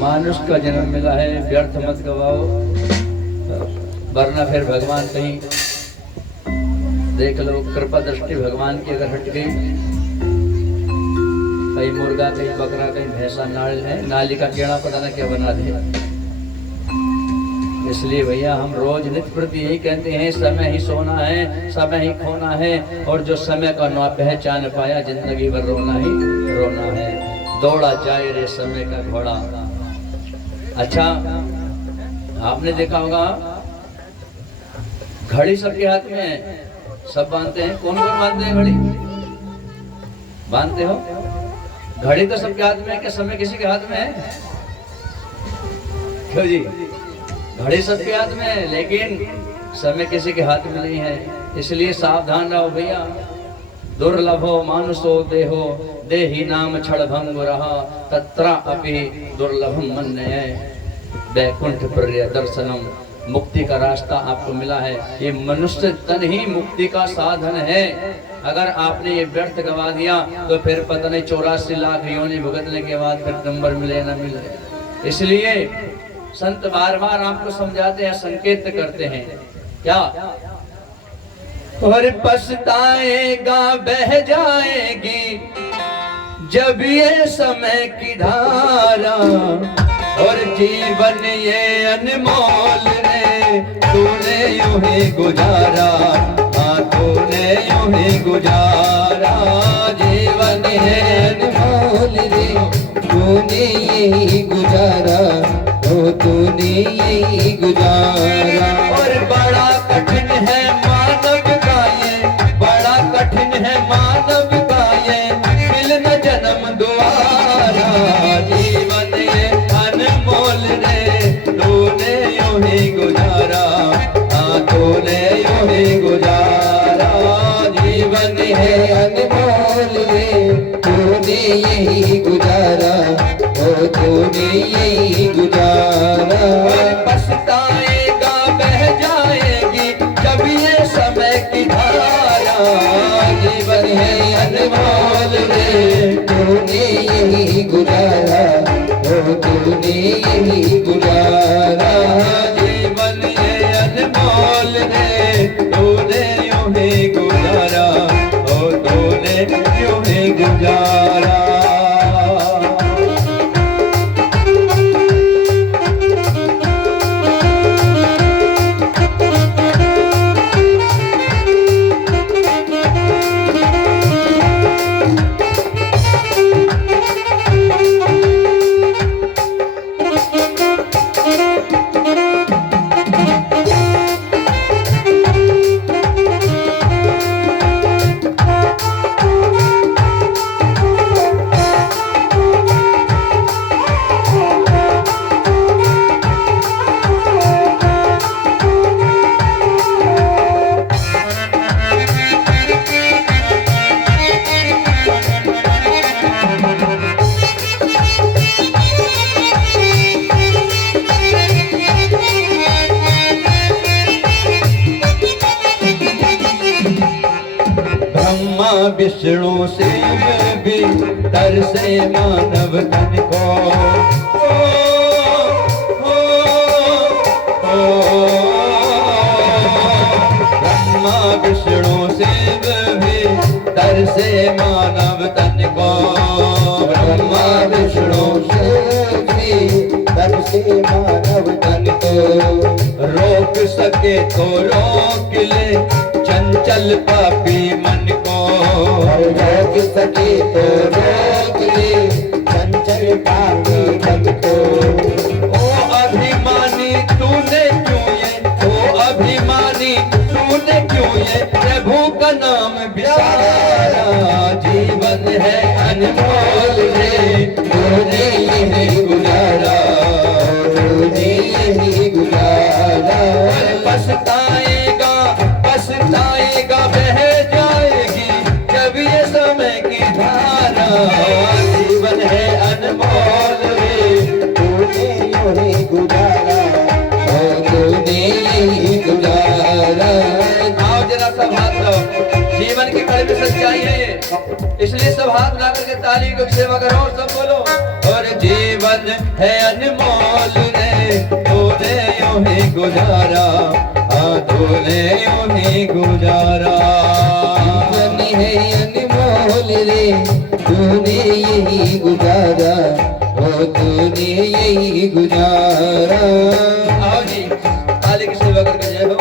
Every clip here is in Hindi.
मानुष का जन्म मिला है, व्यर्थ मत गवाओ, वरना फिर भगवान कहीं देख लो, कृपा दृष्टि भगवान की अगर हट गई, कहीं मुर्गा, कहीं बकरा, कहीं भैंसा, नाली का कीड़ा पता ना क्या बना दे। इसलिए भैया हम रोज नित्य प्रति यही कहते हैं, समय ही सोना है, समय ही खोना है, और जो समय का ना पहचान पाया जिंदगी भर रोना ही रोना है। दौड़ा जाए रे समय का घोड़ा। अच्छा, आपने देखा होगा घड़ी सबके हाथ में है, सब बांधते हैं। कौन कौन बांधते हैं घड़ी? बांधते हो? घड़ी तो सबके हाथ में है, क्या समय किसी के हाथ में है? क्यों जी? घड़ी सबके हाथ में है, लेकिन समय किसी के हाथ में नहीं है। इसलिए सावधान रहो भैया। दुर्लभो मानुषो देहो, देही नाम क्षण भंग रहा, तत्रा अपि दुर्लभम मन्ये, वैकुंठ प्रिय दर्शनम। मुक्ति का रास्ता आपको मिला है। ये मनुष्य तन ही मुक्ति का साधन है। अगर आपने ये व्यर्थ गवा दिया तो फिर पता नहीं 84 लाख योनि भुगतने के बाद फिर नंबर मिले ना मिले। इसलिए संत बार बार आपको समझाते हैं, संकेत करते हैं क्या? और पछताएगा बह जाएगी जब ये समय की धारा, और जीवन ये अनमोल रे, तूने यूं ही गुजारा, हाँ तूने यूं ही गुजारा। जीवन ये अनमोल रे, तूने यही गुजारा, ओ तूने यही गुजारा। और बड़ा कठिन है मानव का ये, बड़ा कठिन है मानव का ये, मिलना जन्म द्वारा। जीवन ये अनमोल रे, तूने यूं ही गुजारा, हाँ तूने यूं ही गुजारा। जीवन है अनमोल रे, तूने यही गुजारा, ओ तूने यही गुजारा। पछताएगा बह जाएगी जब ये समय की धारा, जीवन है अनमोल रे, तूने यही गुजारा, ओ तूने यही गुजारा। जीवन ये अनमोल रे, तूने यूं ही गुजारा, ओ तूने यूं ही गुजारा। विष्णु शिव भी तरसे मानव तन को, ब्रह्मा विष्णु शिव भी तरसे मानव तन को, ब्रह्मा विष्णु शिव भी तरसे मानव तन को। रोक सके तो रोक ले चंचल पापी मन को, रोक सके तो रोक ले चंचल पापी मन को। ओ अभिमानी तूने क्यों ये, ओ अभिमानी तूने क्यों ये प्रभु का नाम बिसारा। जीवन है अनमोल रे, तूने यही गुजारा, तूने यही गुजारा। पछताएगा पछताएगा बह जाएगी जब ये समय की धारा। जीवन है अनमोल रे, तूने यूं ही गुजारा, ओ तूने यही गुजारा। आओ जरा सा बात लो, जीवन की कड़ी में सच्चाई है ये। इसलिए सब हाथ ला करके ताली को सेवा करो और सब बोलो। और जीवन है अनमोल रे, तूने यूं ही गुजारा, तूने यूं ही गुजारा। जीवन है अनमोल रे, तूने यही गुजारा, ओ तूने यही गुजारा। आओ जी ताली की सेवा करके जय हो।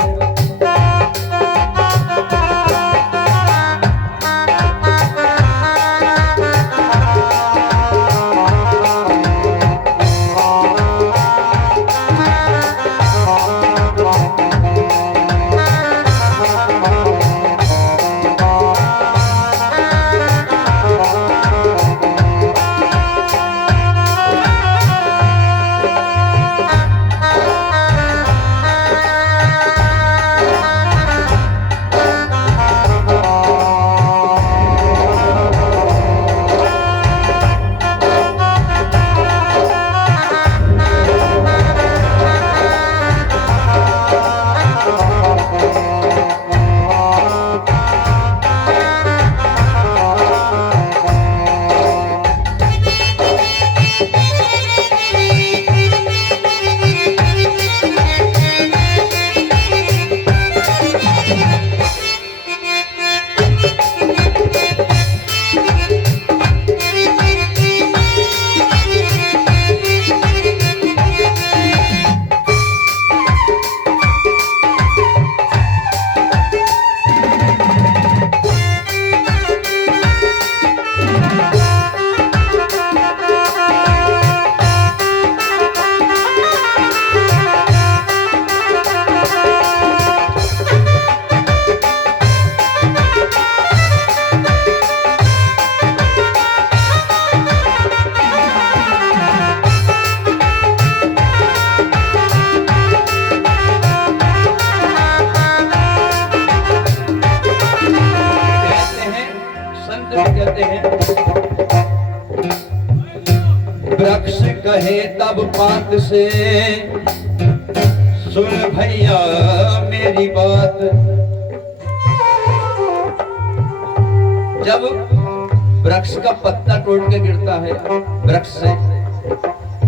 कहते हैं वृक्ष कहे तब पात से, सुन भैया मेरी बात। जब वृक्ष का पत्ता टूट के गिरता है वृक्ष से,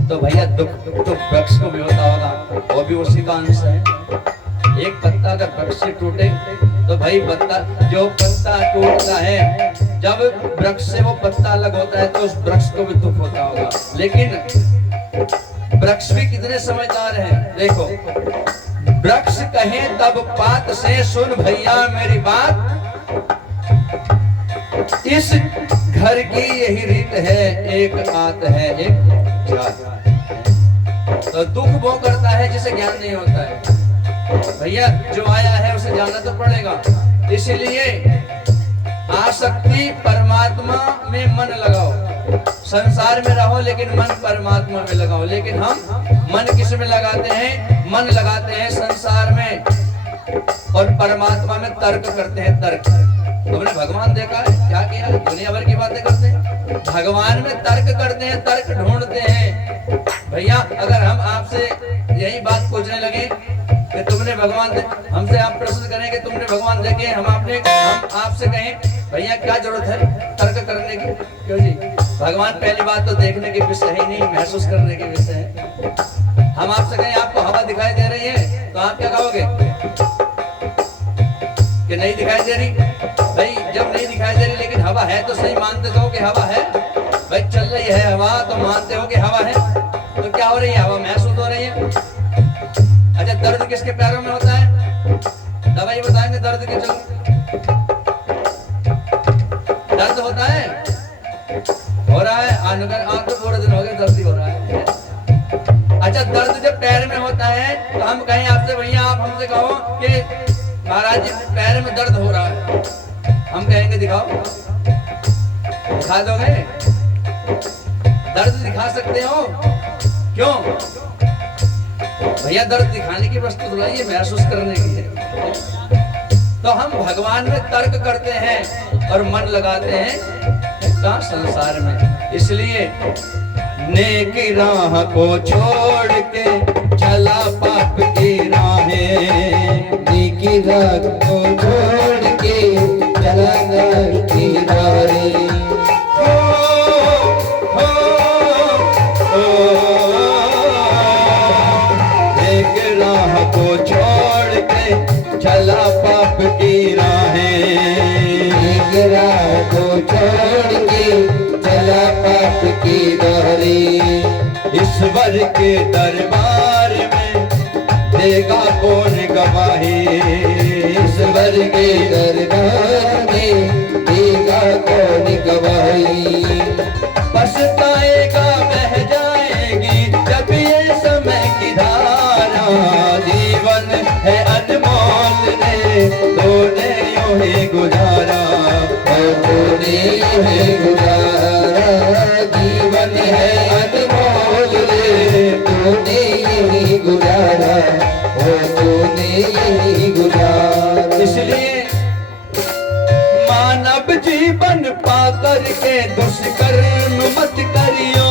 तो भैया दुख तो वृक्ष को भी होता होगा, वो भी उसी का अंश है। एक पत्ता अगर वृक्ष से टूटे तो भाई पत्ता जो पत्ता टूटता है, जब वृक्ष से वो पत्ता अलग होता है तो उस वृक्ष को भी दुख होता होगा। लेकिन वृक्ष भी कितने समझदार हैं, देखो वृक्ष कहे तब पात से, सुन भैया मेरी बात। इस घर की यही रीत है, एक आत है एक जात। तो दुख वो करता है जिसे ज्ञान नहीं होता है। भैया जो आया है उसे जानना तो पड़ेगा। इसलिए आसक्ति परमात्मा में मन लगाओ, संसार में रहो लेकिन मन परमात्मा में लगाओ। लेकिन हम मन किस में लगाते हैं? मन लगाते हैं संसार में और परमात्मा में तर्क करते हैं। तर्क तुमने भगवान देखा है क्या किया? दुनिया भर की बातें करते हैं, भगवान में तर्क करते हैं, तर्क ढूंढते हैं। भैया अगर हम आपसे यही बात पूछने लगे कि तुमने भगवान हमसे आप प्रश्न करें कि तुमने भगवान देखे, हम आपसे कहें भैया क्या जरूरत है तर्क करने की? क्यों जी? भगवान पहली बात तो देखने के विषय है नहीं, महसूस करने के विषय है। हम आपसे कहें आपको हवा दिखाई दे रही है तो आप क्या कहोगे कि नहीं दिखाई दे रही? भाई जब नहीं दिखाई दे रही लेकिन हवा है तो सही मानते हो कि हवा है। भाई चल रही है हवा तो मानते हो कि हवा है। तो क्या हो रही है? हवा महसूस हो रही है। अच्छा दर्द किसके पैरों में होता है? दवाई बताएंगे दर्द के। चलो दर्द होता है, हो रहा है आप तो पूरे दिन हो गए दर्द ही हो रहा है। अच्छा दर्द जब पैर में होता है तो हम कहें आपसे भैया आप हमसे कहो कि महाराज जी पैर में दर्द हो रहा है, हम कहेंगे दिखाओ, दिखा दोगे? दर्द दिखा सकते हो? क्यों भैया? दर्द दिखाने की वस्तु थोड़ा ये महसूस करने की है। तो हम भगवान में तर्क करते हैं और मन लगाते हैं का संसार में। इसलिए नेक राह को छोड़ के चला पाप की राहें, नेक राह को छोड़ के चला नरक की द्वारे। एक राह को छोड़ के चला पाप की राहें, एक राह को छोड़ के चला पाप की द्वारे। ईश्वर के दरबार में देगा कौन गवाही, ईश्वर के दरबार में देगा कौन गवाही। पछताएगा बह जाएगी जब ये समय की धारा, जीवन है अनमोल रे तूने यूं ही गुजारा, तूने यूं गुजारा, जीवन है अनमोल रे तूने यही गुजारा, ओ तूने यही गुजारा। इसलिए मानव जीवन पाकर के दुष्कर्म मत करियो,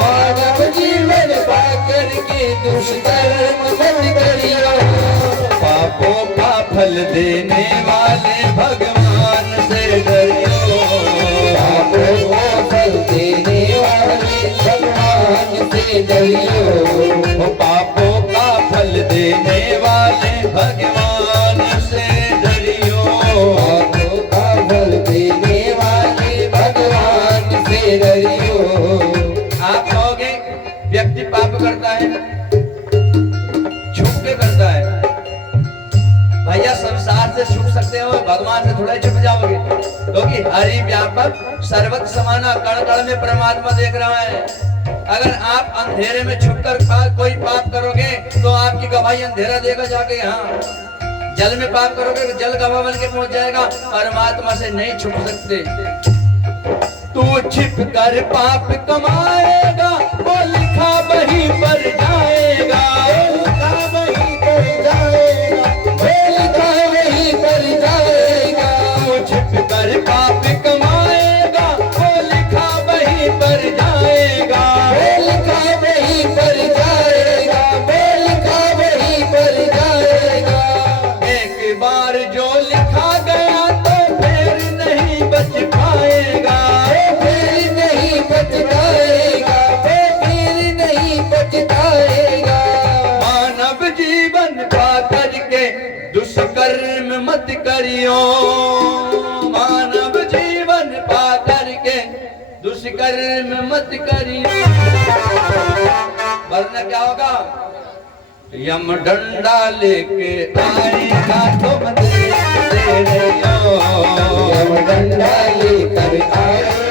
मानव जीवन पाकर के दुष्कर्म मत करियो। पापों का फल देने वाले भगवान से डरियो, पापों का फल देने वाले भगवान से डरियो, पापों का फल देने वाले भगवान से डरियो, पापों का फल देने वाले भगवान से डरियो। आप कहोगे व्यक्ति पाप करता है छुप के करता है, भैया संसार से छुप सकते हो, भगवान से थोड़ा छुप जाओगे, क्योंकि हरि व्यापक सर्वत्र समाना, कण कण में परमात्मा देख रहा है। अगर आप अंधेरे में छुपकर कोई पाप करोगे तो आपकी गवाही अंधेरा देगा जाके, यहाँ जल में पाप करोगे तो जल गवाह बन के पहुंच जाएगा, परमात्मा से नहीं छुप सकते। तू छिप कर पाप कमाएगा वो लिखा वहीं पर जाएगा, लिखा वहीं पर जाएगा, लिखा वहीं पर जाएगा। तू छिप कर पाप कमाएगा वो लिखा वहीं पर जाएगा, लिखा वहीं पर जाएगा, लिखा वहीं पर जाएगा। एक बार जो लिखा गया तो फिर नहीं बच पाएगा, फिर नहीं बच पाएगा, फिर नहीं बच पाएगा। मानव जीवन पा करके दुष्कर्म मत करियो, मानव जीवन पा करके दुष्कर्म मत करियो, वरना क्या होगा, यम डंडा लेके आएगा तुम दे रहियो, यम डंडा लेकर आएगा